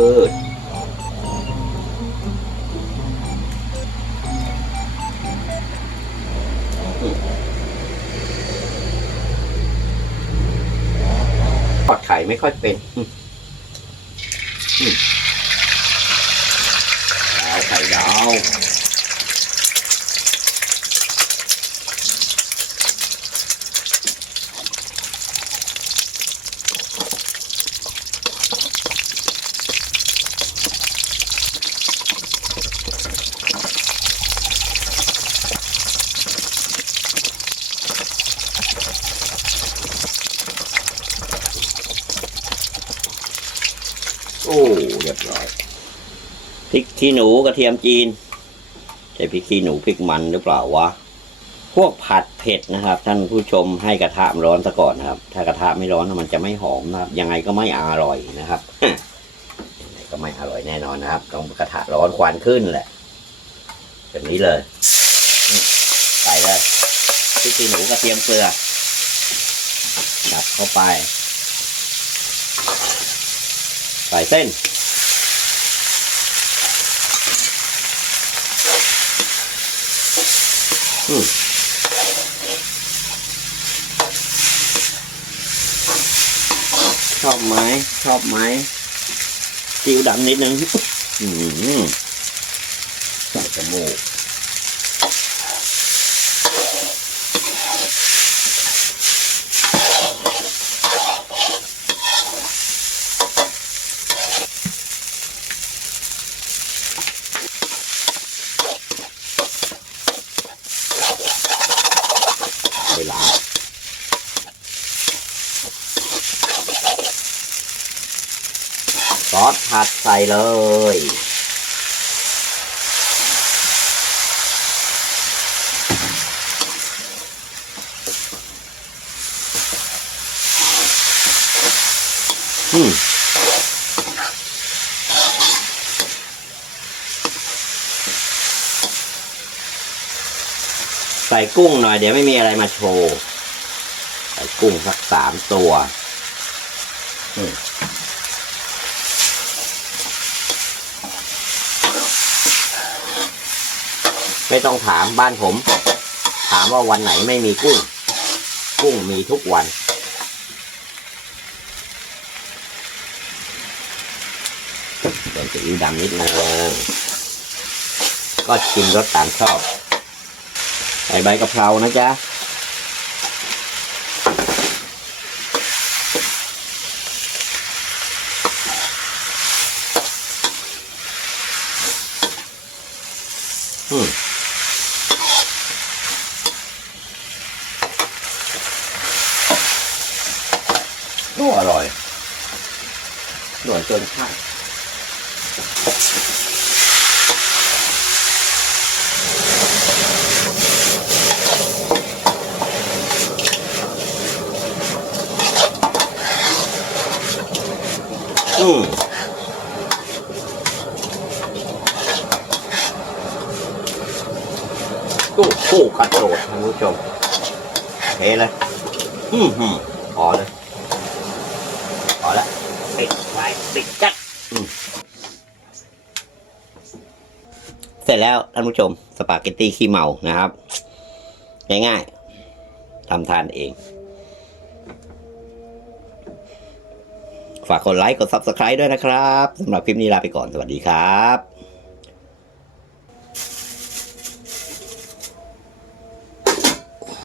พืช ทอดไข่ไม่ค่อยเป็นอืมอืมดาวไข่ดาว อ้เรียบร้อยพริกขี้หนูกระเทียมจีนใช่พริกขี้หนูพริกมันหรือเปล่าวะพวกผัดเผ็ดนะครับ ท่านผู้ชมให้กระทะร้อนซะก่อนนะครับ ถ้ากระทะไม่ร้อนมันจะไม่หอมนะครับ ยังไงก็ไม่อร่อยนะครับยังไงก็ไม่อร่อยแน่นอนนะครับ ต้องกระทะร้อนควันขึ้นแหละแบบนี้เลยใส่เลยพริกขี้หนูกระเทียมเกลือจับเข้าไป ใส่เส้น อืมชอบไหมชอบไหมจิ้วดำนิดนึง อืมใส่จมูก ซอสผัดใส่เลย อืมใส่กุ้งหน่อยเดี๋ยวไม่มีอะไรมาโชว์ ใส่กุ้งสักสามตัว อืม ไม่ต้องถามบ้านผม ถามว่าวันไหนไม่มีกุ้ง กุ้งมีทุกวัน เดี๋ยวจะอิ้วดำนิดนึงก็ชิมรสตามชอบใส่ใบกะเพรานะจ๊ะอืม อร่อยอร่อยจนข้าอืมตู้คู่กระโดดท่านผู้ชมเทเลย อืมหืมพอเลย อแล้วปิดไว้ปิดจัดอืมเสร็จแล้วท่านผู้ชมสปาเกตตี้ขี้เมานะครับ ง่ายๆทำทานเอง ฝากกดไลค์กด Subscribe ด้วยนะครับสำหรับคลิปนี้ลาไปก่อนสวัสดีครับ